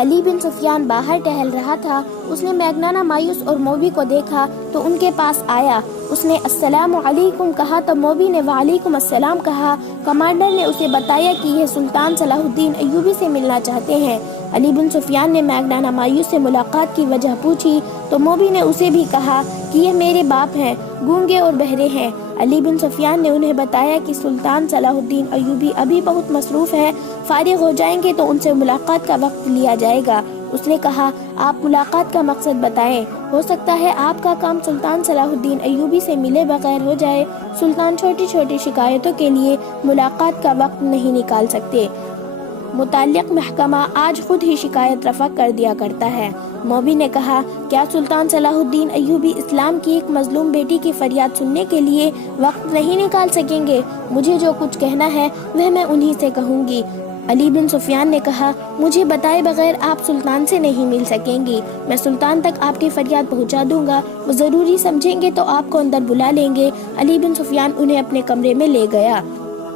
علی بن سفیان باہر ٹہل رہا تھا۔ اس نے میگنانا مایوس اور موبی کو دیکھا تو ان کے پاس آیا۔ اس نے السلام علیکم کہا تو موبی نے وعلیکم السلام کہا۔ کمانڈر نے اسے بتایا کہ یہ سلطان صلاح الدین ایوبی سے ملنا چاہتے ہیں۔ علی بن سفیان نے میگنانا مایوس سے ملاقات کی وجہ پوچھی تو موبی نے اسے بھی کہا کہ یہ میرے باپ ہیں، گونگے اور بہرے ہیں۔ علی بن سفیان نے انہیں بتایا کہ سلطان صلاح الدین ایوبی ابھی بہت مصروف ہے، فارغ ہو جائیں گے تو ان سے ملاقات کا وقت لیا جائے گا۔ اس نے کہا آپ ملاقات کا مقصد بتائیں، ہو سکتا ہے آپ کا کام سلطان صلاح الدین ایوبی سے ملے بغیر ہو جائے۔ سلطان چھوٹی چھوٹی شکایتوں کے لیے ملاقات کا وقت نہیں نکال سکتے، متعلق محکمہ آج خود ہی شکایت رفع کر دیا کرتا ہے۔ موبی نے کہا کیا سلطان صلاح الدین ایوبی اسلام کی ایک مظلوم بیٹی کی فریاد سننے کے لیے وقت نہیں نکال سکیں گے؟ مجھے جو کچھ کہنا ہے وہ میں انہی سے کہوں گی۔ علی بن سفیان نے کہا مجھے بتائے بغیر آپ سلطان سے نہیں مل سکیں گی، میں سلطان تک آپ کی فریاد پہنچا دوں گا، وہ ضروری سمجھیں گے تو آپ کو اندر بلا لیں گے۔ علی بن سفیان انہیں اپنے کمرے میں لے گیا۔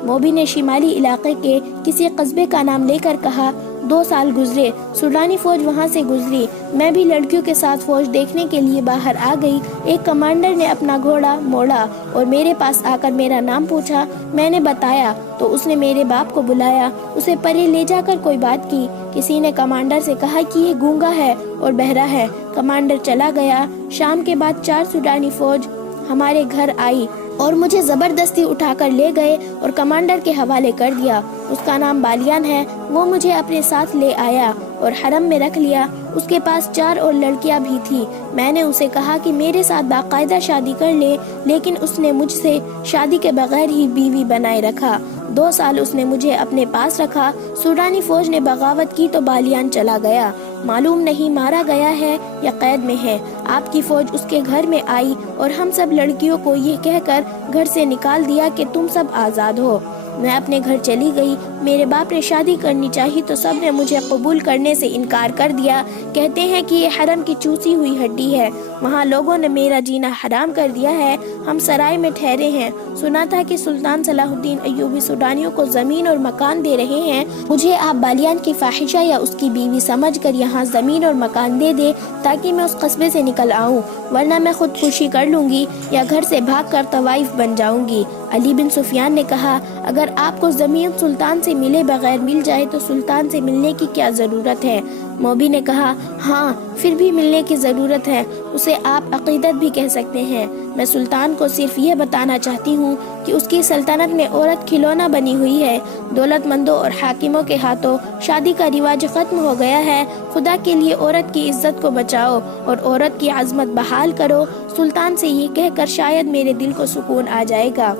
موبی نے شمالی علاقے کے کسی قصبے کا نام لے کر کہا 2 سال گزرے، سوڈانی فوج وہاں سے گزری، میں بھی لڑکیوں کے ساتھ فوج دیکھنے کے لیے باہر آ گئی۔ ایک کمانڈر نے اپنا گھوڑا موڑا اور میرے پاس آ کر میرا نام پوچھا، میں نے بتایا تو اس نے میرے باپ کو بلایا، اسے پرے لے جا کر کوئی بات کی۔ کسی نے کمانڈر سے کہا کہ یہ گونگا ہے اور بہرا ہے۔ کمانڈر چلا گیا۔ شام کے بعد 4 سوڈانی فوج ہمارے گھر آئی اور مجھے زبردستی اٹھا کر لے گئے اور کمانڈر کے حوالے کر دیا۔ اس کا نام بالیان ہے، وہ مجھے اپنے ساتھ لے آیا اور حرم میں رکھ لیا۔ اس کے پاس 4 اور لڑکیاں بھی تھی۔ میں نے اسے کہا کہ میرے ساتھ باقاعدہ شادی کر لے، لیکن اس نے مجھ سے شادی کے بغیر ہی بیوی بنائے رکھا۔ 2 سال اس نے مجھے اپنے پاس رکھا۔ سوڈانی فوج نے بغاوت کی تو بالیان چلا گیا، معلوم نہیں مارا گیا ہے یا قید میں ہے۔ آپ کی فوج اس کے گھر میں آئی اور ہم سب لڑکیوں کو یہ کہہ کر گھر سے نکال دیا کہ تم سب آزاد ہو۔ میں اپنے گھر چلی گئی۔ میرے باپ نے شادی کرنی چاہی تو سب نے مجھے قبول کرنے سے انکار کر دیا، کہتے ہیں کہ یہ حرم کی چوسی ہوئی ہڈی ہے، وہاں لوگوں نے میرا جینا حرام کر دیا ہے۔ ہم سرائے میں ٹھہرے ہیں، سنا تھا کہ سلطان صلاح الدین ایوبی سوڈانیوں کو زمین اور مکان دے رہے ہیں۔ مجھے آپ بالیان کی فاحشہ یا اس کی بیوی سمجھ کر یہاں زمین اور مکان دے دے تاکہ میں اس قصبے سے نکل آؤں، ورنہ میں خودکشی کر لوں گی یا گھر سے بھاگ کر طوائف بن جاؤں گی۔ علی بن سفیان نے کہا اگر آپ کو زمین سلطان سے ملے بغیر مل جائے تو سلطان سے ملنے کی کیا ضرورت ہے؟ موبی نے کہا ہاں پھر بھی ملنے کی ضرورت ہے، اسے آپ عقیدت بھی کہہ سکتے ہیں۔ میں سلطان کو صرف یہ بتانا چاہتی ہوں کہ اس کی سلطنت میں عورت کھلونا بنی ہوئی ہے، دولت مندوں اور حاکموں کے ہاتھوں شادی کا رواج ختم ہو گیا ہے۔ خدا کے لیے عورت کی عزت کو بچاؤ اور عورت کی عظمت بحال کرو۔ سلطان سے یہ کہہ کر شاید میرے دل کو سکون آ جائے گا۔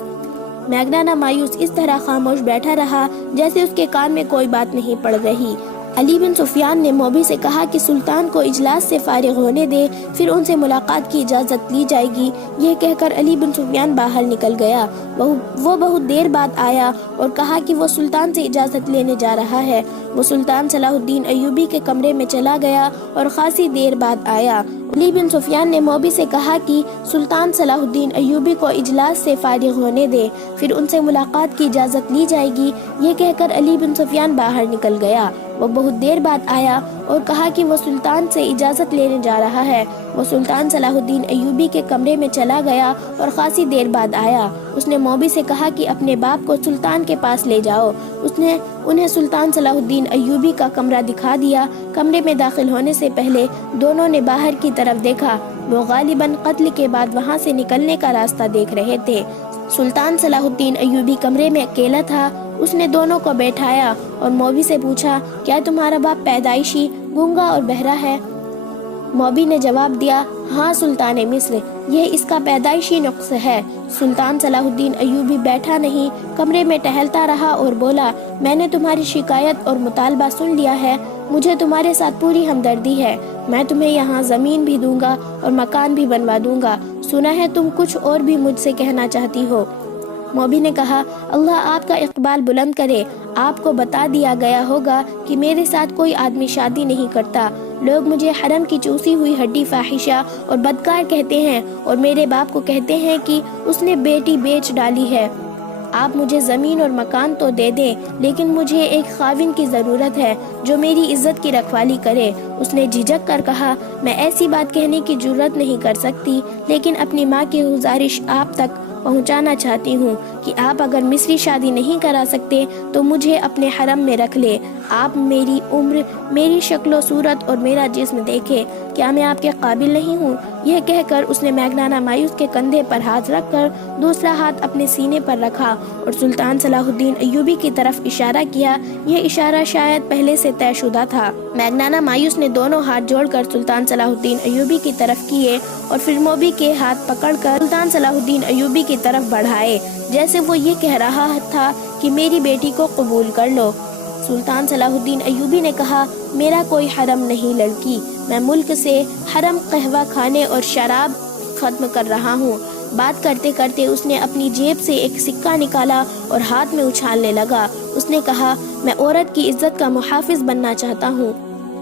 میگنانا مایوس اس طرح خاموش بیٹھا رہا جیسے اس کے کان میں کوئی بات نہیں پڑ رہی۔ علی بن سفیان نے موبی سے کہا کہ سلطان کو اجلاس سے فارغ ہونے دے، پھر ان سے ملاقات کی اجازت لی جائے گی۔ یہ کہہ کر علی بن سفیان باہر نکل گیا۔ وہ بہت دیر بعد آیا اور کہا کہ وہ سلطان سے اجازت لینے جا رہا ہے۔ وہ سلطان صلاح الدین ایوبی کے کمرے میں چلا گیا اور خاصی دیر بعد آیا۔ علی بن سفیان نے موبی سے کہا کہ سلطان صلاح الدین ایوبی کو اجلاس سے فارغ ہونے دے، پھر ان سے ملاقات کی اجازت لی جائے گی۔ یہ کہہ کر علی بن سفیان باہر نکل گیا۔ وہ بہت دیر بعد آیا اور کہا کہ وہ سلطان سے اجازت لینے جا رہا ہے۔ وہ سلطان صلاح الدین ایوبی کے کمرے میں چلا گیا اور خاصی دیر بعد آیا۔ اس نے موبی سے کہا کہ اپنے باپ کو سلطان کے پاس لے جاؤ۔ اس نے انہیں سلطان صلاح الدین ایوبی کا کمرہ دکھا دیا۔ کمرے میں داخل ہونے سے پہلے دونوں نے باہر کی طرف دیکھا۔ وہ غالباً قتل کے بعد وہاں سے نکلنے کا راستہ دیکھ رہے تھے۔ سلطان صلاح الدین ایوبی کمرے میں اکیلا تھا۔ اس نے دونوں کو بیٹھایا اور موبی سے پوچھا کیا تمہارا باپ پیدائشی گونگا اور بہرا ہے؟ موبی نے جواب دیا ہاں سلطان مصر، یہ اس کا پیدائشی نقص ہے۔ سلطان صلاح الدین ایوبی بیٹھا نہیں، کمرے میں ٹہلتا رہا اور بولا میں نے تمہاری شکایت اور مطالبہ سن لیا ہے، مجھے تمہارے ساتھ پوری ہمدردی ہے، میں تمہیں یہاں زمین بھی دوں گا اور مکان بھی بنوا دوں گا، سنا ہے تم کچھ اور بھی مجھ سے کہنا چاہتی ہو۔ موبی نے کہا اللہ آپ کا اقبال بلند کرے، آپ کو بتا دیا گیا ہوگا کہ میرے ساتھ کوئی آدمی شادی نہیں کرتا، لوگ مجھے حرم کی چوسی ہوئی ہڈی فاحشہ اور بدکار کہتے ہیں اور میرے باپ کو کہتے ہیں کہ اس نے بیٹی بیچ ڈالی ہے۔ آپ مجھے زمین اور مکان تو دے دیں، لیکن مجھے ایک خاوند کی ضرورت ہے جو میری عزت کی رکھوالی کرے۔ اس نے جھجک کر کہا، میں ایسی بات کہنے کی جرات نہیں کر سکتی، لیکن اپنی ماں کی گزارش آپ تک پہنچانا چاہتی ہوں کہ آپ اگر مصری شادی نہیں کرا سکتے تو مجھے اپنے حرم میں رکھ لے۔ آپ میری عمر، میری شکل و صورت اور میرا جسم دیکھے، کیا میں آپ کے قابل نہیں ہوں؟ یہ کہہ کر اس نے میگنانا مایوس کے کندھے پر ہاتھ رکھ کر دوسرا ہاتھ اپنے سینے پر رکھا اور سلطان صلاح الدین ایوبی کی طرف اشارہ کیا۔ یہ اشارہ شاید پہلے سے طے شدہ تھا۔ میگنانا مایوس نے دونوں ہاتھ جوڑ کر سلطان صلاح الدین ایوبی کی طرف کیے اور پھر موبی کے ہاتھ پکڑ کر سلطان صلاح الدین ایوبی کی طرف بڑھائے، جیسے وہ یہ کہہ رہا تھا کہ میری بیٹی کو قبول کر لو۔ سلطان صلاح الدین ایوبی نے کہا، میرا کوئی حرم نہیں لڑکی، میں ملک سے حرم، قہوہ خانے اور شراب ختم کر رہا ہوں۔ بات کرتے کرتے اس نے اپنی جیب سے ایک سکہ نکالا اور ہاتھ میں اچھالنے لگا۔ اس نے کہا، میں عورت کی عزت کا محافظ بننا چاہتا ہوں۔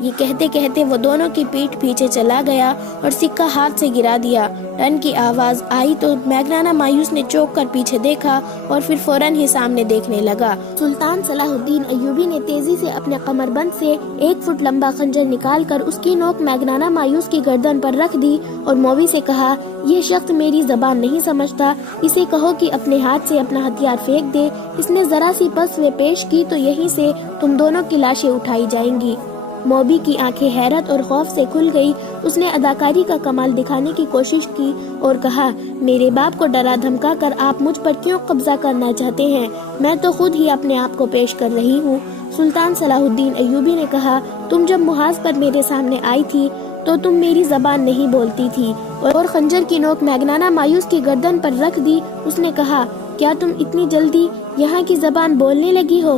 یہ کہتے کہتے وہ دونوں کی پیٹھ پیچھے چلا گیا اور سکہ ہاتھ سے گرا دیا۔ ٹن کی آواز آئی تو میگنانا مایوس نے چوک کر پیچھے دیکھا اور پھر فوراً ہی سامنے دیکھنے لگا۔ سلطان صلاح الدین ایوبی نے تیزی سے اپنے کمر بند سے 1 فٹ لمبا خنجر نکال کر اس کی نوک میگنانا مایوس کی گردن پر رکھ دی اور مووی سے کہا، یہ شخص میری زبان نہیں سمجھتا، اسے کہو کہ اپنے ہاتھ سے اپنا ہتھیار پھینک دے۔ اس نے ذرا سی پسوے پیش کی تو یہیں سے تم دونوں کی لاشیں اٹھائی جائیں گی۔ موبی کی آنکھیں حیرت اور خوف سے کھل گئی۔ اس نے اداکاری کا کمال دکھانے کی کوشش کی اور کہا، میرے باپ کو ڈرا دھمکا کر آپ مجھ پر کیوں قبضہ کرنا چاہتے ہیں؟ میں تو خود ہی اپنے آپ کو پیش کر رہی ہوں۔ سلطان صلاح الدین ایوبی نے کہا، تم جب محاذ پر میرے سامنے آئی تھی تو تم میری زبان نہیں بولتی تھی اور خنجر کی نوک میگنانا مایوس کی گردن پر رکھ دی۔ اس نے کہا، کیا تم اتنی جلدی یہاں کی زبان بولنے لگی ہو؟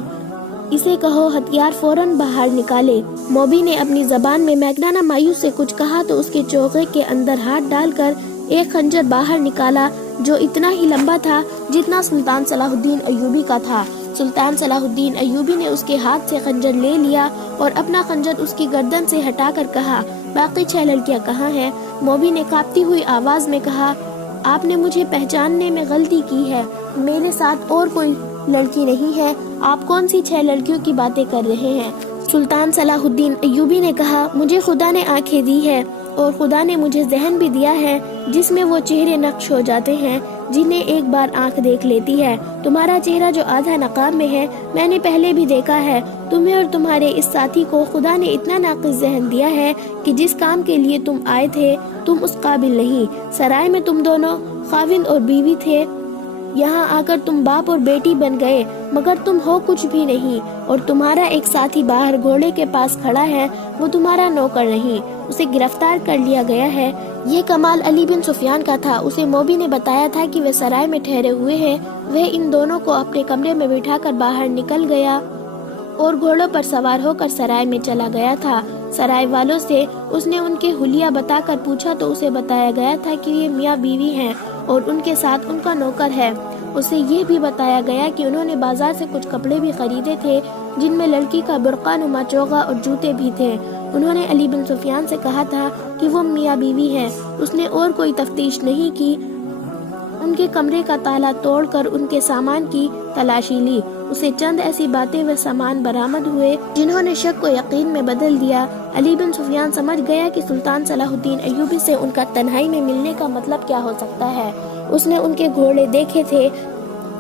اسے کہو ہتھیار فوراً باہر نکالے۔ موبی نے اپنی زبان میں میگنانا مایوس سے کچھ کہا تو اس کے چوغے کے اندر ہاتھ ڈال کر ایک خنجر باہر نکالا جو اتنا ہی لمبا تھا جتنا سلطان صلاح الدین ایوبی کا تھا۔ سلطان صلاح الدین ایوبی نے اس کے ہاتھ سے خنجر لے لیا اور اپنا خنجر اس کی گردن سے ہٹا کر کہا، باقی 6 لڑکیاں کہاں ہیں؟ موبی نے کانپتی ہوئی آواز میں کہا، آپ نے مجھے پہچاننے میں غلطی کی ہے، میرے ساتھ اور کوئی لڑکی نہیں ہے، آپ کون سی 6 لڑکیوں کی باتیں کر رہے ہیں؟ سلطان صلاح الدین ایوبی نے کہا، مجھے خدا نے آنکھیں دی ہے اور خدا نے مجھے ذہن بھی دیا ہے جس میں وہ چہرے نقش ہو جاتے ہیں جنہیں ایک بار آنکھ دیکھ لیتی ہے۔ تمہارا چہرہ جو آدھا نقاب میں ہے میں نے پہلے بھی دیکھا ہے۔ تمہیں اور تمہارے اس ساتھی کو خدا نے اتنا ناقص ذہن دیا ہے کہ جس کام کے لیے تم آئے تھے تم اس قابل نہیں۔ سرائے میں تم دونوں خاوند اور بیوی تھے، یہاں آ کر تم باپ اور بیٹی بن گئے، مگر تم ہو کچھ بھی نہیں، اور تمہارا ایک ساتھی باہر گھوڑے کے پاس کھڑا ہے، وہ تمہارا نوکر نہیں، اسے گرفتار کر لیا گیا ہے۔ یہ کمال علی بن سفیان کا تھا۔ اسے موبی نے بتایا تھا کہ وہ سرائے میں ٹھہرے ہوئے ہیں۔ وہ ان دونوں کو اپنے کمرے میں بٹھا کر باہر نکل گیا اور گھوڑوں پر سوار ہو کر سرائے میں چلا گیا تھا۔ سرائے والوں سے اس نے ان کے حلیہ بتا کر پوچھا تو اسے بتایا گیا تھا کہ یہ میاں بیوی ہیں اور ان کے ساتھ ان کا نوکر ہے۔ اسے یہ بھی بتایا گیا کہ انہوں نے بازار سے کچھ کپڑے بھی خریدے تھے جن میں لڑکی کا برقع نما چوغا اور جوتے بھی تھے۔ انہوں نے علی بن سفیان سے کہا تھا کہ وہ میاں بیوی ہیں۔ اس نے اور کوئی تفتیش نہیں کی، ان کے کمرے کا تالا توڑ کر ان کے سامان کی تلاشی لی۔ اسے چند ایسی باتیں و سامان برآمد ہوئے جنہوں نے شک کو یقین میں بدل دیا۔ علی بن سفیان سمجھ گیا کہ سلطان صلاح الدین ایوبی سے ان کا تنہائی میں ملنے کا مطلب کیا ہو سکتا ہے۔ اس نے ان کے گھوڑے دیکھے تھے،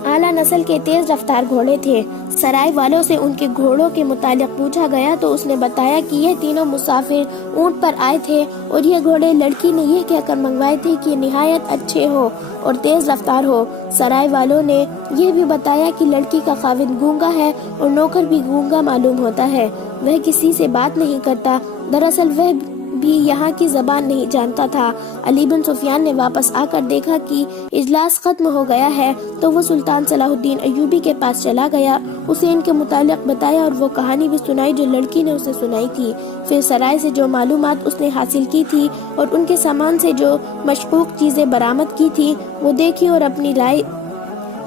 اعلیٰ نسل کے تیز رفتار گھوڑے تھے۔ سرائے والوں سے ان کے گھوڑوں کے متعلق پوچھا گیا تو اس نے بتایا کہ یہ تینوں مسافر اونٹ پر آئے تھے اور یہ گھوڑے لڑکی نے یہ کہہ کر منگوائے تھے کہ نہایت اچھے ہو اور تیز رفتار ہو۔ سرائے والوں نے یہ بھی بتایا کہ لڑکی کا خاوند گونگا ہے اور نوکر بھی گونگا معلوم ہوتا ہے، وہ کسی سے بات نہیں کرتا، دراصل وہ بھی یہاں کی زبان نہیں جانتا تھا۔ علی بن سفیان نے واپس آ کر دیکھا کہ اجلاس ختم ہو گیا ہے تو وہ سلطان صلاح الدین ایوبی کے پاس چلا گیا، اسے ان کے متعلق بتایا اور وہ کہانی بھی سنائی جو لڑکی نے اسے سنائی تھی۔ پھر سرائے سے جو معلومات اس نے حاصل کی تھی اور ان کے سامان سے جو مشکوک چیزیں برآمد کی تھی وہ دیکھی اور اپنی رائے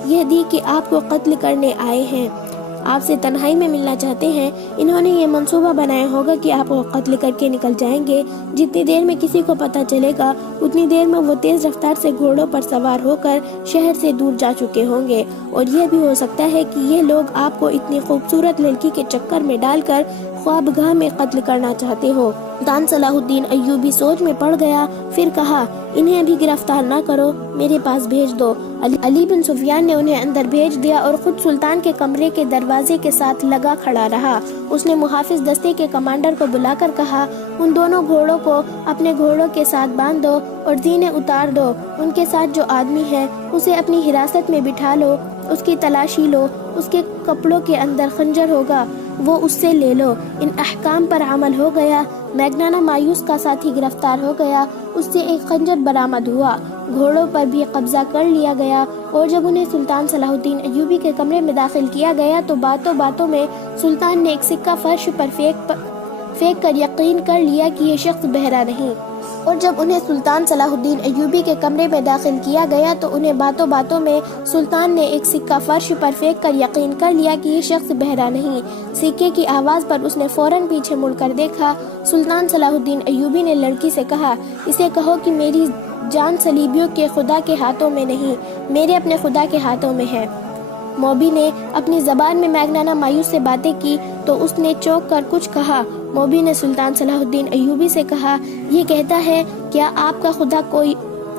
یہ دی کہ آپ کو قتل کرنے آئے ہیں۔ آپ سے تنہائی میں ملنا چاہتے ہیں۔ انہوں نے یہ منصوبہ بنایا ہوگا کہ آپ کو قتل کر کے نکل جائیں گے۔ جتنی دیر میں کسی کو پتہ چلے گا اتنی دیر میں وہ تیز رفتار سے گھوڑوں پر سوار ہو کر شہر سے دور جا چکے ہوں گے، اور یہ بھی ہو سکتا ہے کہ یہ لوگ آپ کو اتنی خوبصورت لڑکی کے چکر میں ڈال کر خوابگاہ میں قتل کرنا چاہتے ہو۔ سلطان صلاح الدین ایوبی سوچ میں پڑ گیا، پھر کہا انہیں ابھی گرفتار نہ کرو، میرے پاس بھیج دو۔ علی بن سفیان نے انہیں اندر بھیج دیا اور خود سلطان کے کمرے کے دروازے کے ساتھ لگا کھڑا رہا۔ اس نے محافظ دستے کے کمانڈر کو بلا کر کہا، ان دونوں گھوڑوں کو اپنے گھوڑوں کے ساتھ باندھ دو اور زینے اتار دو۔ ان کے ساتھ جو آدمی ہے اسے اپنی حراست میں بٹھا لو، اس کی تلاشی لو، اس کے کپڑوں کے اندر خنجر ہوگا، وہ اس سے لے لو۔ ان احکام پر عمل ہو گیا۔ میگنانا مایوس کا ساتھی گرفتار ہو گیا، اس سے ایک خنجر برآمد ہوا، گھوڑوں پر بھی قبضہ کر لیا گیا، اور جب انہیں سلطان صلاح الدین ایوبی کے کمرے میں داخل کیا گیا تو باتوں باتوں میں سلطان نے ایک سکہ فرش پر پھینک کر یقین کر لیا کہ یہ شخص بہرا نہیں، اور جب انہیں سلطان صلاح الدین ایوبی کے کمرے میں داخل کیا گیا تو انہیں باتوں باتوں میں سلطان نے ایک سکہ فرش پر پھینک کر یقین کر لیا کہ یہ شخص بہرا نہیں۔ سکے کی آواز پر اس نے فوراً پیچھے مڑ کر دیکھا۔ سلطان صلاح الدین ایوبی نے لڑکی سے کہا، اسے کہو کہ میری جان صلیبیوں کے خدا کے ہاتھوں میں نہیں، میرے اپنے خدا کے ہاتھوں میں ہے۔ موبی نے اپنی زبان میں میگنانا مایوس سے باتیں کی تو اس نے چونک کر کچھ کہا۔ موبی نے سلطان صلاح الدین ایوبی سے کہا، یہ کہتا ہے کیا آپ کا خدا کوئی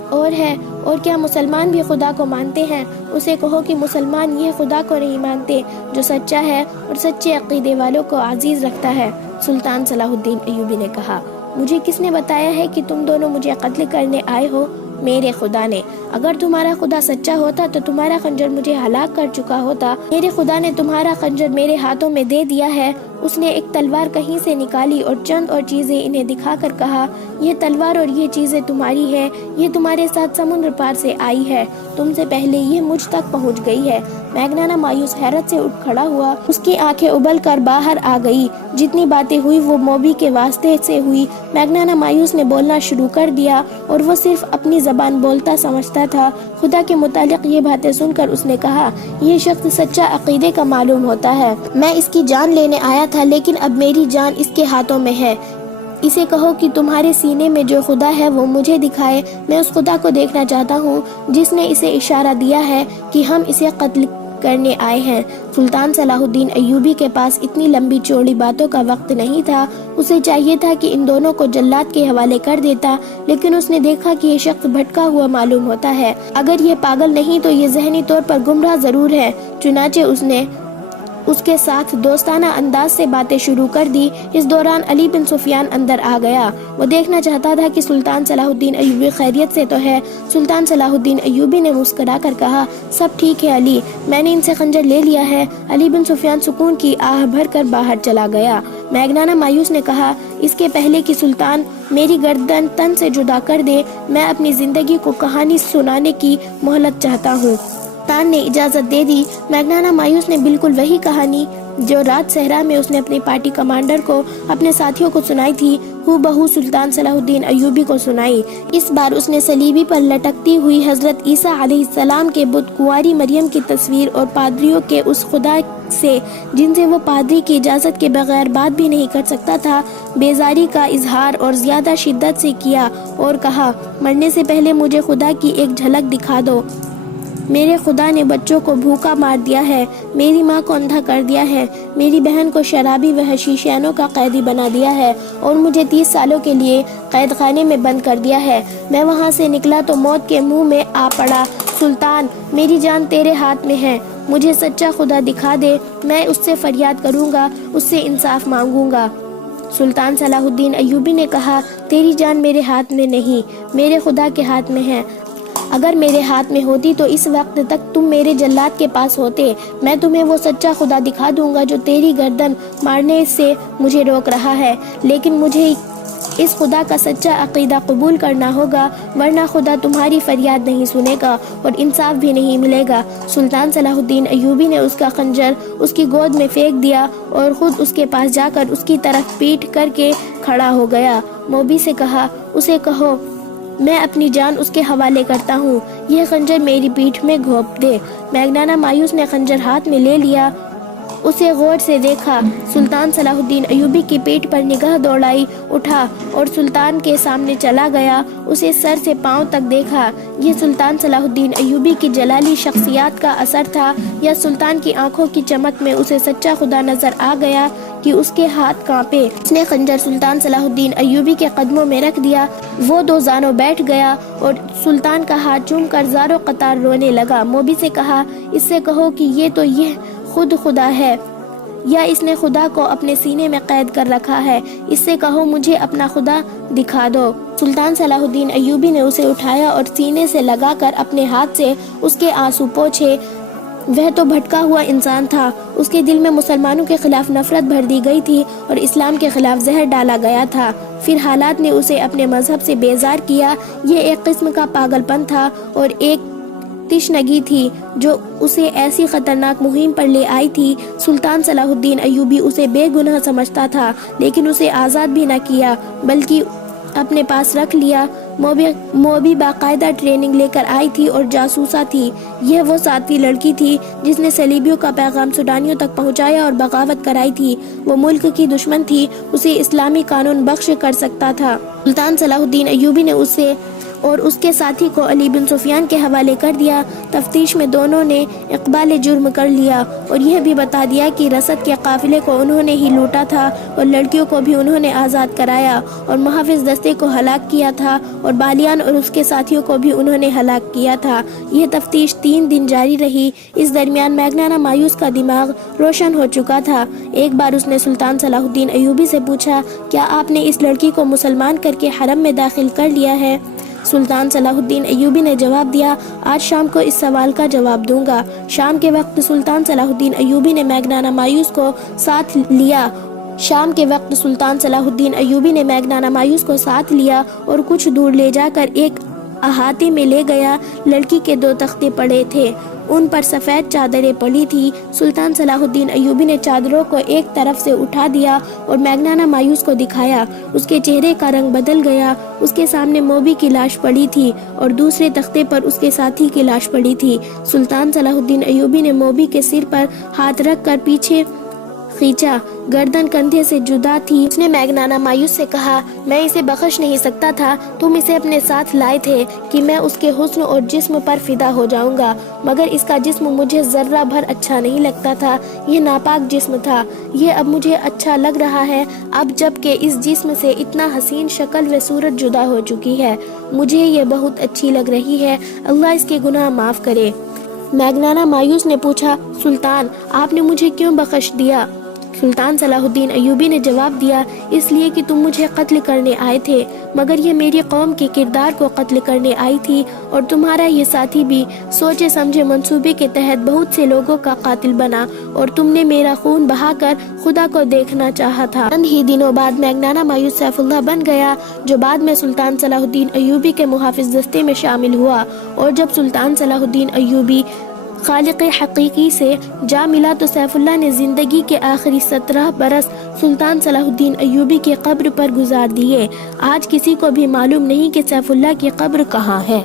اور ہے، اور کیا مسلمان بھی خدا کو مانتے ہیں؟ اسے کہو کہ مسلمان یہ خدا کو نہیں مانتے جو سچا ہے اور سچے عقیدے والوں کو عزیز رکھتا ہے۔ سلطان صلاح الدین ایوبی نے کہا، مجھے کس نے بتایا ہے کہ تم دونوں مجھے قتل کرنے آئے ہو؟ میرے خدا نے۔ اگر تمہارا خدا سچا ہوتا تو تمہارا خنجر مجھے ہلاک کر چکا ہوتا۔ میرے خدا نے تمہارا خنجر میرے ہاتھوں میں دے دیا ہے۔ اس نے ایک تلوار کہیں سے نکالی اور چند اور چیزیں انہیں دکھا کر کہا، یہ تلوار اور یہ چیزیں تمہاری ہے، یہ تمہارے ساتھ سمندر پار سے آئی ہے، تم سے پہلے یہ مجھ تک پہنچ گئی ہے۔ میگنانا مایوس حیرت سے اٹھ کھڑا ہوا، اس کی آنکھیں ابل کر باہر آ گئی۔ جتنی باتیں ہوئی وہ موبی کے واسطے سے ہوئی۔ میگنانا مایوس نے بولنا شروع کر دیا اور وہ صرف اپنی زبان بولتا سمجھتا تھا۔ خدا کے متعلق یہ باتیں سن کر اس نے کہا، یہ شخص سچا عقیدے کا معلوم ہوتا ہے۔ میں اس کی جان لینے آیا تھا لیکن اب میری جان اس کے ہاتھوں میں ہے۔ اسے کہو کہ تمہارے سینے میں جو خدا ہے وہ مجھے دکھائے، میں اس خدا کو دیکھنا چاہتا ہوں جس نے اسے اشارہ دیا ہے کہ ہم اسے قتل کرنے آئے ہیں۔ سلطان صلاح الدین ایوبی کے پاس اتنی لمبی چوڑی باتوں کا وقت نہیں تھا۔ اسے چاہیے تھا کہ ان دونوں کو جلاد کے حوالے کر دیتا، لیکن اس نے دیکھا کہ یہ شخص بھٹکا ہوا معلوم ہوتا ہے۔ اگر یہ پاگل نہیں تو یہ ذہنی طور پر گمراہ ضرور ہے۔ چنانچہ اس نے اس کے ساتھ دوستانہ انداز سے باتیں شروع کر دی۔ اس دوران علی بن سفیان اندر آ گیا۔ وہ دیکھنا چاہتا تھا کہ سلطان صلاح الدین ایوبی خیریت سے تو ہے۔ سلطان صلاح الدین ایوبی نے مسکرا کر کہا، سب ٹھیک ہے علی، میں نے ان سے خنجر لے لیا ہے۔ علی بن سفیان سکون کی آہ بھر کر باہر چلا گیا۔ میگنانا مایوس نے کہا، اس کے پہلے کہ سلطان میری گردن تن سے جدا کر دے، میں اپنی زندگی کو کہانی سنانے کی مہلت چاہتا ہوں۔ سلطان نے اجازت دے دی۔ میگنانا مایوس نے بالکل وہی کہانی جو رات صحرا میں اس نے اپنے پارٹی کمانڈر کو اپنے ساتھیوں کو سنائی تھی، ہو بہو سلطان صلاح الدین ایوبی کو سنائی۔ اس بار اس نے صلیبی پر لٹکتی ہوئی حضرت عیسیٰ علیہ السلام کے بت، کنواری مریم کی تصویر اور پادریوں کے اس خدا سے جن سے وہ پادری کی اجازت کے بغیر بات بھی نہیں کر سکتا تھا، بیزاری کا اظہار اور زیادہ شدت سے کیا اور کہا، مرنے سے پہلے مجھے خدا کی ایک جھلک دکھا دو۔ میرے خدا نے بچوں کو بھوکا مار دیا ہے، میری ماں کو اندھا کر دیا ہے، میری بہن کو شرابی و حشیشیانوں کا قیدی بنا دیا ہے اور مجھے 30 سالوں کے لیے قید خانے میں بند کر دیا ہے۔ میں وہاں سے نکلا تو موت کے منہ میں آ پڑا۔ سلطان، میری جان تیرے ہاتھ میں ہے، مجھے سچا خدا دکھا دے، میں اس سے فریاد کروں گا، اس سے انصاف مانگوں گا۔ سلطان صلاح الدین ایوبی نے کہا، تیری جان میرے ہاتھ میں نہیں، میرے خدا کے ہاتھ میں ہے۔ اگر میرے ہاتھ میں ہوتی تو اس وقت تک تم میرے جلاد کے پاس ہوتے۔ میں تمہیں وہ سچا خدا دکھا دوں گا جو تیری گردن مارنے سے مجھے روک رہا ہے، لیکن مجھے اس خدا کا سچا عقیدہ قبول کرنا ہوگا، ورنہ خدا تمہاری فریاد نہیں سنے گا اور انصاف بھی نہیں ملے گا۔ سلطان صلاح الدین ایوبی نے اس کا خنجر اس کی گود میں پھینک دیا اور خود اس کے پاس جا کر اس کی طرف پیٹھ کر کے کھڑا ہو گیا۔ موبی سے کہا، اسے کہو میں اپنی جان اس کے حوالے کرتا ہوں، یہ خنجر میری پیٹھ میں گھونپ دے۔ میگنانا مایوس نے خنجر ہاتھ میں لے لیا اسے غور سے دیکھا۔ سلطان صلاح الدین ایوبی کی پیٹھ پر نگاہ دوڑائی، اٹھا اور سلطان کے سامنے چلا گیا۔ اسے سر سے پاؤں تک دیکھا۔ یہ سلطان صلاح الدین ایوبی کی جلالی شخصیات کا اثر تھا یا سلطان کی آنکھوں کی چمک میں اسے سچا خدا نظر آ گیا کہ اس کے ہاتھ کانپے۔ اس نے خنجر سلطان صلاح الدین ایوبی کے قدموں میں رکھ دیا۔ وہ دو زانوں بیٹھ گیا اور سلطان کا ہاتھ چوم کر زاروں قطار رونے لگا۔ موبی سے کہا، اس سے کہو کہ یہ خود خدا ہے یا اس نے خدا کو اپنے سینے میں قید کر رکھا ہے۔ اس سے کہو مجھے اپنا خدا دکھا دو۔ سلطان صلاح الدین ایوبی نے اسے اٹھایا اور سینے سے لگا کر اپنے ہاتھ سے اس کے آنسو پوچھے۔ وہ تو بھٹکا ہوا انسان تھا۔ اس کے دل میں مسلمانوں کے خلاف نفرت بھر دی گئی تھی اور اسلام کے خلاف زہر ڈالا گیا تھا۔ پھر حالات نے اسے اپنے مذہب سے بیزار کیا۔ یہ ایک قسم کا پاگل پن تھا اور ایک تشنگی تھی جو اسے ایسی خطرناک مہم پر لے آئی تھی۔ سلطان صلاح الدین ایوبی اسے بے گناہ سمجھتا تھا لیکن اسے آزاد بھی نہ کیا بلکہ اپنے پاس رکھ لیا۔ موبی باقاعدہ ٹریننگ لے کر آئی تھی اور جاسوسہ تھی۔ یہ وہ ساتویں لڑکی تھی جس نے صلیبیوں کا پیغام سوڈانیوں تک پہنچایا اور بغاوت کرائی تھی۔ وہ ملک کی دشمن تھی، اسے اسلامی قانون بخش کر سکتا تھا۔ سلطان صلاح الدین ایوبی نے اسے اور اس کے ساتھی کو علی بن سفیان کے حوالے کر دیا۔ تفتیش میں دونوں نے اقبال جرم کر لیا اور یہ بھی بتا دیا کہ رسد کے قافلے کو انہوں نے ہی لوٹا تھا اور لڑکیوں کو بھی انہوں نے آزاد کرایا اور محافظ دستے کو ہلاک کیا تھا اور بالیان اور اس کے ساتھیوں کو بھی انہوں نے ہلاک کیا تھا۔ یہ تفتیش 3 دن جاری رہی۔ اس درمیان میگنانا مایوس کا دماغ روشن ہو چکا تھا۔ ایک بار اس نے سلطان صلاح الدین ایوبی سے پوچھا، کیا آپ نے اس لڑکی کو مسلمان کر کے حرم میں داخل کر لیا ہے؟ سلطان صلاح الدین ایوبی نے جواب دیا، آج شام کو اس سوال کا جواب دوں گا۔ شام کے وقت سلطان صلاح الدین ایوبی نے میگنانا مایوس کو ساتھ لیا۔ شام کے وقت سلطان صلاح الدین ایوبی نے میگنانا مایوس کو ساتھ لیا اور کچھ دور لے جا کر ایک احاطے میں لے گیا۔ لڑکی کے 2 تختے پڑے تھے، ان پر سفید چادریں پڑی تھی۔ سلطان صلاح الدین ایوبی نے چادروں کو ایک طرف سے اٹھا دیا اور میگنانا مایوس کو دکھایا۔ اس کے چہرے کا رنگ بدل گیا۔ اس کے سامنے موبی کی لاش پڑی تھی اور دوسرے تختے پر اس کے ساتھی کی لاش پڑی تھی۔ سلطان صلاح الدین ایوبی نے موبی کے سر پر ہاتھ رکھ کر پیچھے کھینچا، گردن کندھے سے جدا تھی۔ اس نے میگنانا مایوس سے کہا، میں اسے بخش نہیں سکتا تھا، تم اسے اپنے ساتھ لائے تھے کہ میں اس کے حسن اور جسم پر فدا ہو جاؤں گا، مگر اس کا جسم مجھے ذرہ بھر اچھا نہیں لگتا تھا۔ یہ ناپاک جسم تھا، یہ اب مجھے اچھا لگ رہا ہے، اب جب کہ اس جسم سے اتنا حسین شکل و صورت جدا ہو چکی ہے، مجھے یہ بہت اچھی لگ رہی ہے، اللہ اس کے گناہ معاف کرے۔ میگنانا مایوس نے پوچھا، سلطان آپ نے مجھے کیوں بخش دیا؟ سلطان صلاح الدین ایوبی نے جواب دیا، اس لیے کہ تم مجھے قتل کرنے آئے تھے، مگر یہ میری قوم کے کردار کو قتل کرنے آئی تھی اور تمہارا یہ ساتھی بھی سوچے سمجھے منصوبے کے تحت بہت سے لوگوں کا قاتل بنا اور تم نے میرا خون بہا کر خدا کو دیکھنا چاہا تھا۔ چند ہی دنوں بعد میگنانا مایوس سیف اللہ بن گیا، جو بعد میں سلطان صلاح الدین ایوبی کے محافظ دستے میں شامل ہوا، اور جب سلطان صلاح الدین ایوبی خالق حقیقی سے جا ملا تو سیف اللہ نے زندگی کے آخری 17 برس سلطان صلاح الدین ایوبی کی قبر پر گزار دیے۔ آج کسی کو بھی معلوم نہیں کہ سیف اللہ کی قبر کہاں ہے۔